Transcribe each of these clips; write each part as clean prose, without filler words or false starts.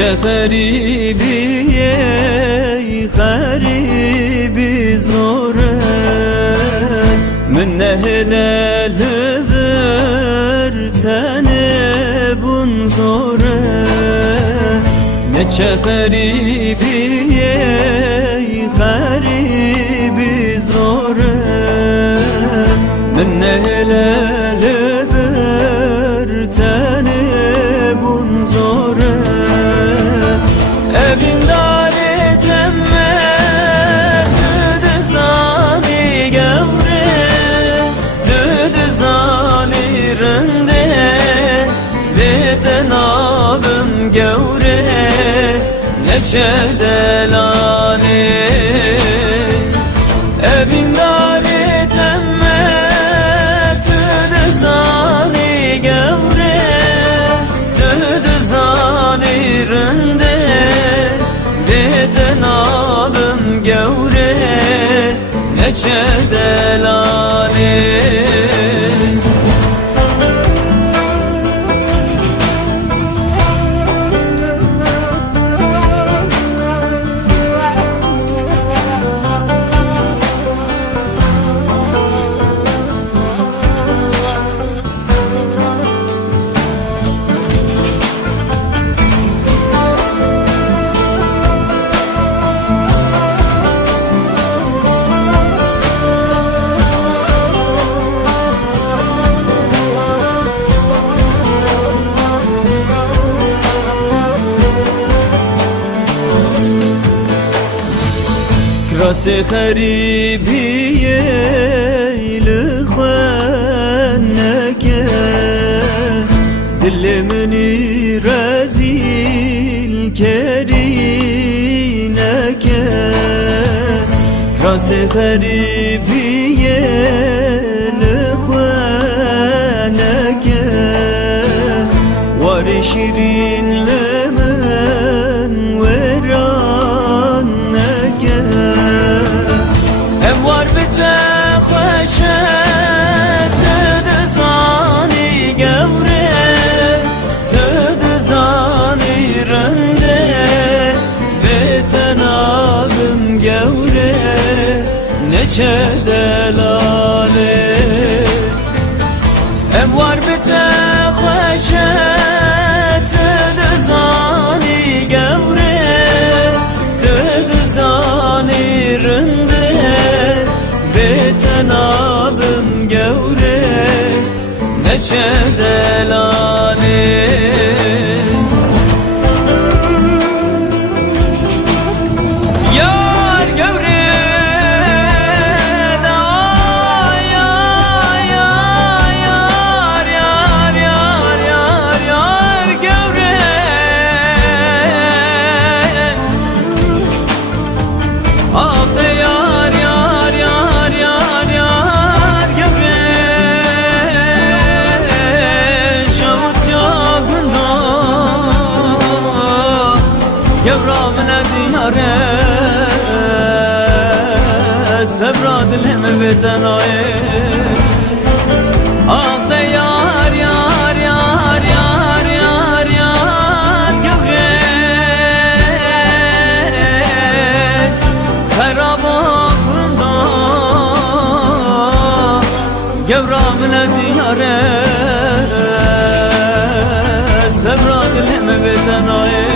چه غریبیه غریبی زوره من نهلل برتنه بون زوره نه چه غریبیه غریبی زوره من نهلل برتنه بون زوره evin dare temmet düdüzani gevre düdüzani rende beten abim gevre neçe delani evin dare temmet düdüzani gevre düdüzani rende beden abim gevre neçe delali Rası garibiye ilkhanneke dilimini rezil kerineke Rası garibiye ilkhanneke var şirin lemen veranneke var bite خوشت تدزانی گوره تدزانی رنده بتنابم گوره نچه دلاله var bite خوشت تدزانی گوره تدزانی رنده betenabım gevre neçe delali yar gevre da yar yar yar yar yar yar yar gevre ağlı yar yar yar yar yar gevre şavut yagında gevramına diyare sebra dilime betenaye ağlı yar yar yar yar yar yar gevre harabında gevramına diyare sebra dilime betenaye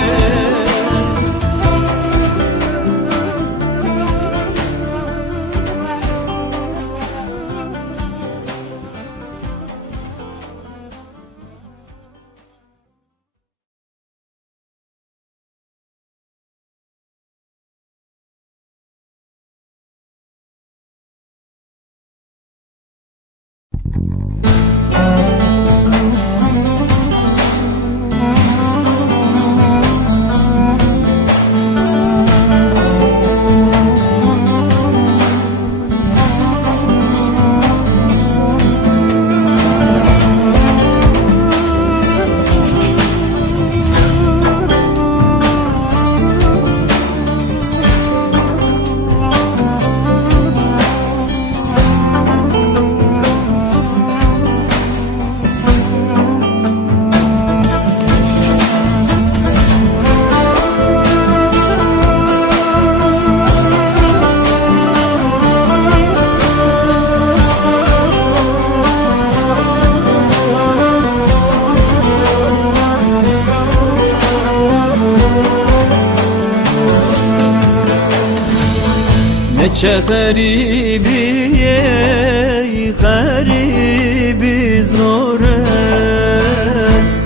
نچه غریبی ای غریبی زوره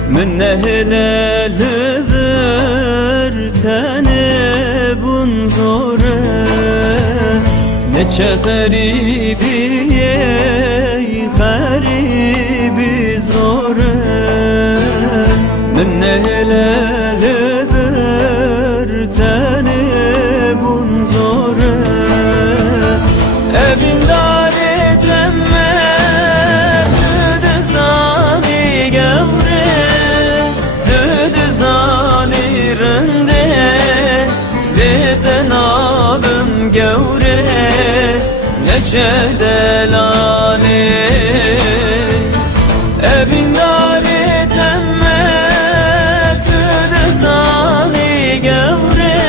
من نهلل برتنه بون زوره نچه غریبی ای غریبی زوره من نهلل برتنه بون زوره evin dare temmet düdüzani gevre düdüzani rende beden abim gevre neçe delali evin dare temmet düdüzani gevre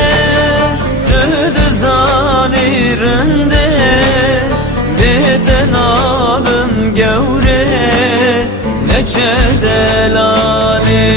düdüzani rende beden abim gevre neçe delali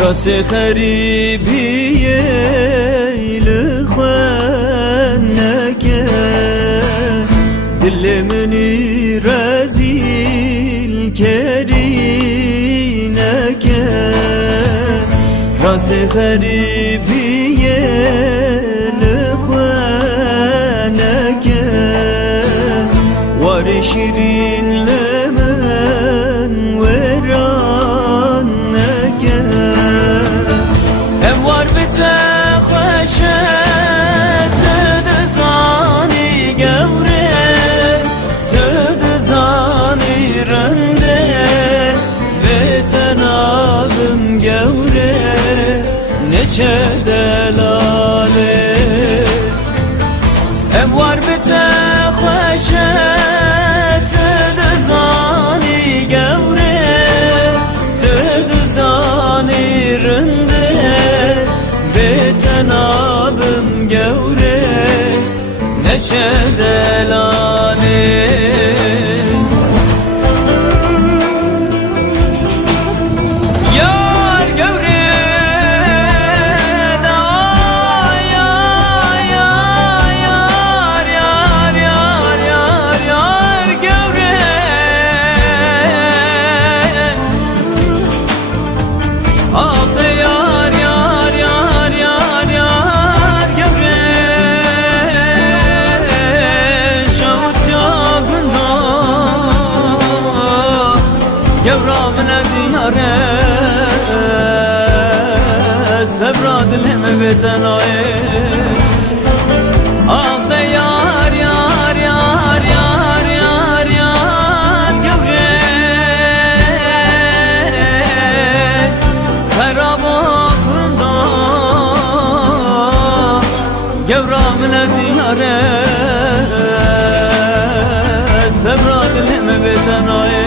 راس غریبیه لخوانك دل منی رزیل کرینک راس غریبیه لخوانك وار شیرین لمن ورانک em var bite xoşet tedizani gevre tedizani rende beten abim gevre neçe delale em var bite xoşet tedizani gevre tedizani rende beten abim gevre neçe delali yar gevre da yar yar yar yar yar yar yar gevre ağlı yar yar yar yar yar gevre şahut yabında gevramına diyare sebra dilime betenaye ağlı yar yar yar yar yar yar gevre Ferabında gevramına diyare sebra dilime betenaye